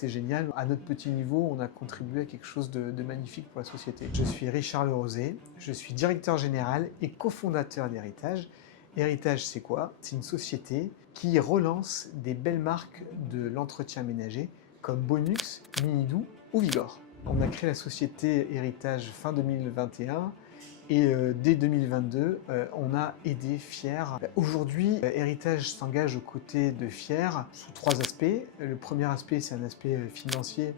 c'est génial. À notre petit niveau, on a contribué à quelque chose de magnifique pour la société. Je suis Richard Lerosé, je suis directeur général et cofondateur d'Héritage. Héritage, c'est quoi? C'est une société qui relance des belles marques de l'entretien ménager comme Bonux, Minidou ou Vigor. On a créé la société Héritage fin 2021 et dès 2022, on a aidé Fier. Aujourd'hui, Héritage s'engage aux côtés de Fier sous 3 aspects. Le premier aspect, c'est un aspect financier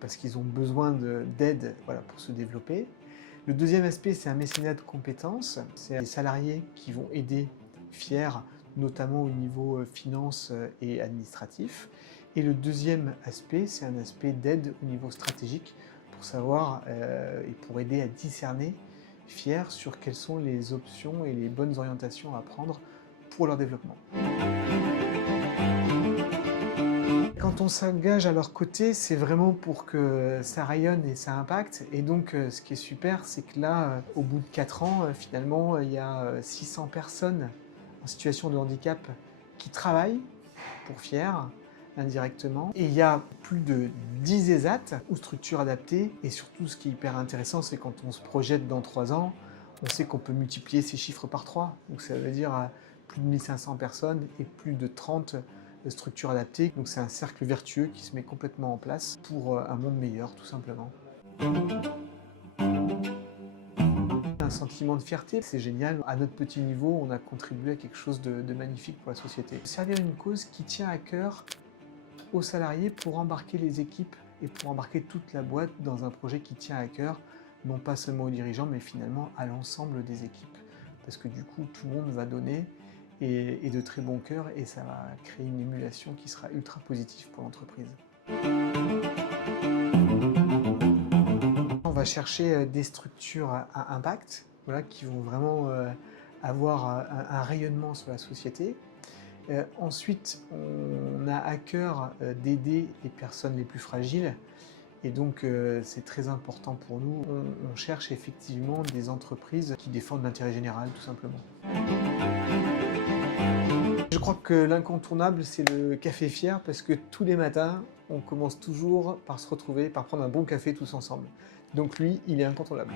parce qu'ils ont besoin d'aide pour se développer. Le deuxième aspect, c'est un mécénat de compétences. C'est les salariés qui vont aider Fier, notamment au niveau finance et administratif. Et le deuxième aspect, c'est un aspect d'aide au niveau stratégique pour savoir et pour aider à discerner Fier sur quelles sont les options et les bonnes orientations à prendre pour leur développement. Quand on s'engage à leur côté, c'est vraiment pour que ça rayonne et ça impacte. Et donc, ce qui est super, c'est que là, au bout de 4 ans, finalement, il y a 600 personnes en situation de handicap qui travaillent pour Fier, indirectement. Et il y a plus de 10 ESAT, ou structures adaptées. Et surtout, ce qui est hyper intéressant, c'est quand on se projette dans 3 ans, on sait qu'on peut multiplier ces chiffres par 3. Donc ça veut dire plus de 1500 personnes et plus de 30 structures adaptées. Donc c'est un cercle vertueux qui se met complètement en place pour un monde meilleur, tout simplement. Un sentiment de fierté, c'est génial. À notre petit niveau, on a contribué à quelque chose de magnifique pour la société. Servir une cause qui tient à cœur aux salariés pour embarquer les équipes et pour embarquer toute la boîte dans un projet qui tient à cœur, non pas seulement aux dirigeants, mais finalement à l'ensemble des équipes. Parce que du coup, tout le monde va donner et de très bon cœur, et ça va créer une émulation qui sera ultra positive pour l'entreprise. On va chercher des structures à impact, qui vont vraiment avoir un rayonnement sur la société. Ensuite, on a à cœur d'aider les personnes les plus fragiles, et donc c'est très important pour nous. On cherche effectivement des entreprises qui défendent l'intérêt général, tout simplement. Je crois que l'incontournable, c'est le café Fier, parce que tous les matins, on commence toujours par se retrouver, par prendre un bon café tous ensemble. Donc lui, il est incontournable.